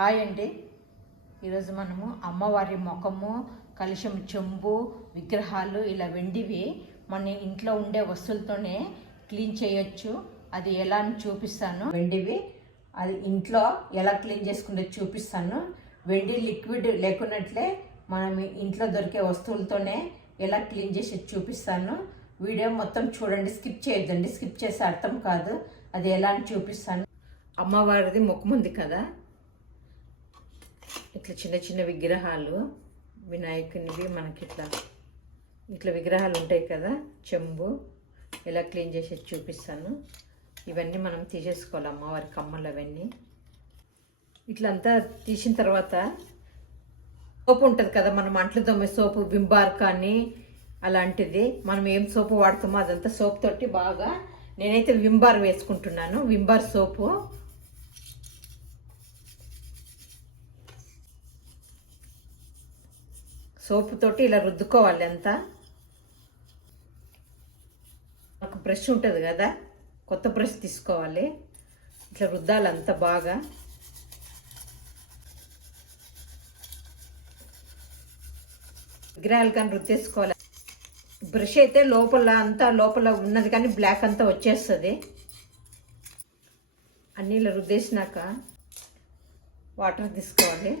Hi అండి. ఈరోజు మనము అమ్మవారి ముఖము, కలశం, చెంబు, విగ్రహాలు ఇలా వెండివి మన ఇంట్లో ఉండే వస్తువులతోనే క్లీన్ చేయొచ్చు. అది ఎలా అని చూపిస్తాను. వెండివి అది ఇంట్లో ఎలా క్లీన్ చేసుకుంటే చూపిస్తాను. వెండి లిక్విడ్ లేకున్నట్లే మనం ఇంట్లో దొరికే వస్తువులతోనే ఎలా క్లీన్ చేసి చూపిస్తాను. వీడియో మొత్తం చూడండి, స్కిప్ చేయొద్దండి. స్కిప్ చేస్తే అర్థం కాదు. అది ఎలా అని చూపిస్తాను. అమ్మవారిది ముఖం ఉంది కదా, ఇట్లా చిన్న చిన్న విగ్రహాలు, వినాయకునివి మనకి ఇట్లా విగ్రహాలు ఉంటాయి కదా. చెంబు ఎలా క్లీన్ చేసేది చూపిస్తాను. ఇవన్నీ మనం తీసేసుకోవాలి. అమ్మవారి కమ్మలు అవన్నీ ఇట్లంతా తీసిన తర్వాత సోపు ఉంటుంది కదా, మనం అంట్లు తోమే సోపు, వింబార్ కానీ అలాంటిది మనం ఏం సోపు వాడుతామో అదంతా సోప్ తోటి బాగా, నేనైతే వింబార్ వేసుకుంటున్నాను. వింబార్ సోపు తోటి ఇలా రుద్దుకోవాలి. అంతా ఒక బ్రష్ ఉంటుంది కదా, కొత్త బ్రష్ తీసుకోవాలి. ఇట్లా రుద్దాలి అంతా బాగా. విగ్రహాలు కానీ రుద్దేసుకోవాలి. బ్రష్ అయితే లోపల ఉన్నది కానీ బ్లాక్ అంతా వచ్చేస్తుంది. అన్నీ ఇలా రుద్దేసినాక వాటర్ తీసుకోవాలి.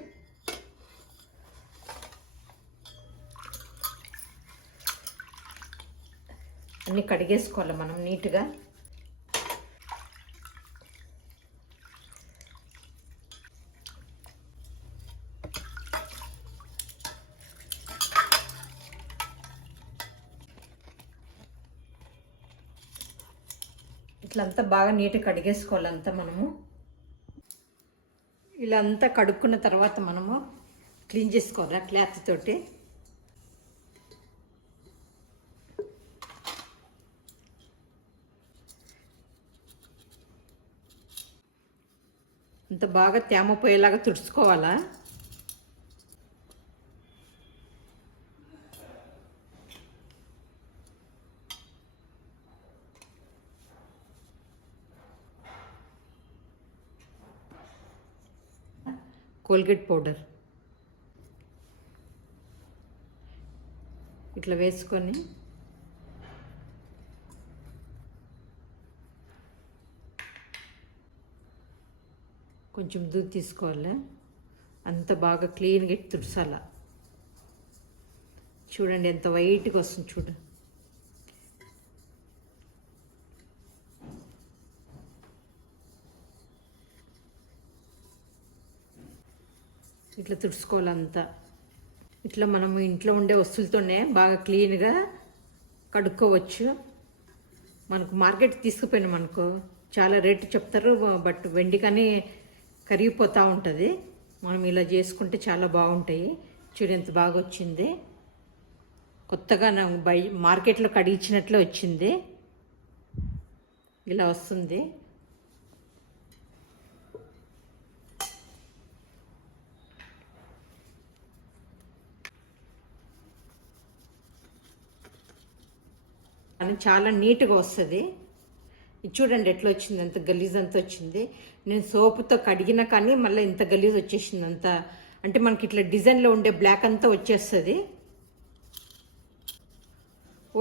అన్నీ కడిగేసుకోవాలి మనం నీట్గా. ఇట్లంతా బాగా నీట్గా కడిగేసుకోవాలి అంతా మనము. ఇలా అంతా కడుక్కున్న తర్వాత మనము క్లీన్ చేసుకోవాలి క్లాత్ తోటి. అంత బాగా తేమ పోయేలాగా తుడుచుకోవాలా. కోల్గేట్ పౌడర్ ఇట్లా వేసుకొని కొంచెం దూది తీసుకోవాలి. అంత బాగా క్లీన్గా తుడసాల. చూడండి ఎంత వైట్గా వస్తుంది చూడండి. ఇట్లా తుడుచుకోవాలంతా. ఇట్లా మనము ఇంట్లో ఉండే వస్తువులతోనే బాగా క్లీన్గా కడుక్కోవచ్చు. మనకు మార్కెట్ తీసుకుపోయినాం అనుకో చాలా రేటు చెప్తారు, బట్ వెండి కానీ కరిగిపోతూ ఉంటుంది. మనం ఇలా చేసుకుంటే చాలా బాగుంటాయి. చూడు ఎంత బాగా వచ్చింది. కొత్తగా నాకు మార్కెట్లో కడిగించినట్లే వచ్చింది. ఇలా వస్తుంది. కానీ చాలా నీట్గా వస్తుంది. ఇది చూడండి ఎట్లా వచ్చింది, అంత గలీజ్ అంతా వచ్చింది. నేను సోపుతో కడిగినా కానీ మళ్ళీ ఇంత గలీజ్ వచ్చేసింది అంతా. అంటే మనకి ఇట్లా డిజైన్లో ఉండే బ్లాక్ అంతా వచ్చేస్తుంది.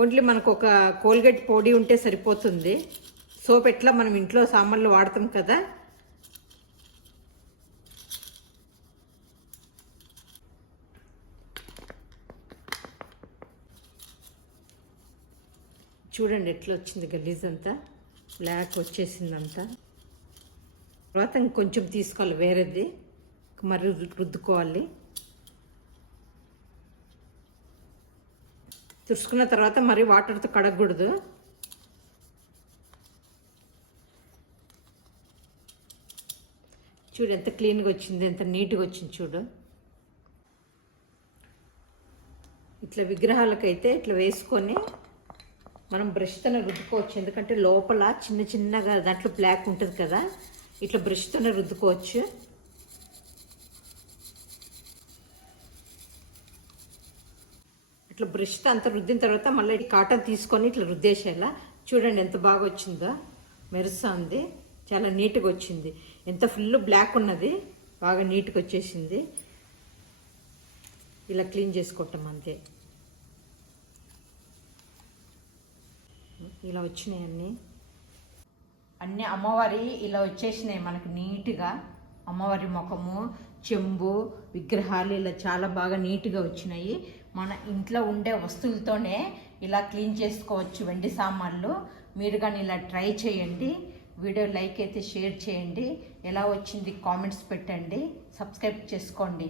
ఓన్లీ మనకు ఒక కోల్గేట్ పొడి ఉంటే సరిపోతుంది. సోప్ ఎట్లా మనం ఇంట్లో సామాన్లు వాడతాం కదా, చూడండి ఎట్లా వచ్చింది గలీజ్ అంతా, బ్లాక్ వచ్చేసిందంతా. తర్వాత ఇంకొంచెం తీసుకోవాలి వేరేది, మరి రుద్దుకోవాలి. తుడుచుకున్న తర్వాత మరి వాటర్తో కడగకూడదు. చూడు ఎంత క్లీన్గా వచ్చింది, ఎంత నీట్గా వచ్చింది చూడు. ఇట్లా విగ్రహాలకైతే ఇట్లా వేసుకొని మనం బ్రష్తోనే రుద్దుకోవచ్చు. ఎందుకంటే లోపల చిన్న చిన్నగా దాంట్లో బ్లాక్ ఉంటుంది కదా, ఇట్లా బ్రష్తోనే రుద్దుకోవచ్చు. ఇట్లా బ్రష్తో అంతా రుద్దిన తర్వాత మళ్ళీ కాటన్ తీసుకొని ఇట్లా రుద్దేసేలా. చూడండి ఎంత బాగా వచ్చిందో, మెరుస్తుంది. చాలా నీట్గా వచ్చింది. ఎంత ఫుల్ బ్లాక్ ఉన్నది. బాగా నీట్గా వచ్చేసింది. ఇలా క్లీన్ చేసుకుంటాం అంతే. ఇలా వచ్చినాయి అన్నీ అమ్మవారి ఇలా వచ్చేసినాయి మనకు నీట్గా. అమ్మవారి ముఖము, చెంబు, విగ్రహాలు ఇలా చాలా బాగా నీట్గా వచ్చినాయి. మన ఇంట్లో ఉండే వస్తువులతోనే ఇలా క్లీన్ చేసుకోవచ్చు వెండి సామాన్లు. మీరు కానీ ఇలా ట్రై చేయండి. వీడియో లైక్ అయితే షేర్ చేయండి. ఎలా వచ్చింది కామెంట్స్ పెట్టండి. సబ్స్క్రైబ్ చేసుకోండి.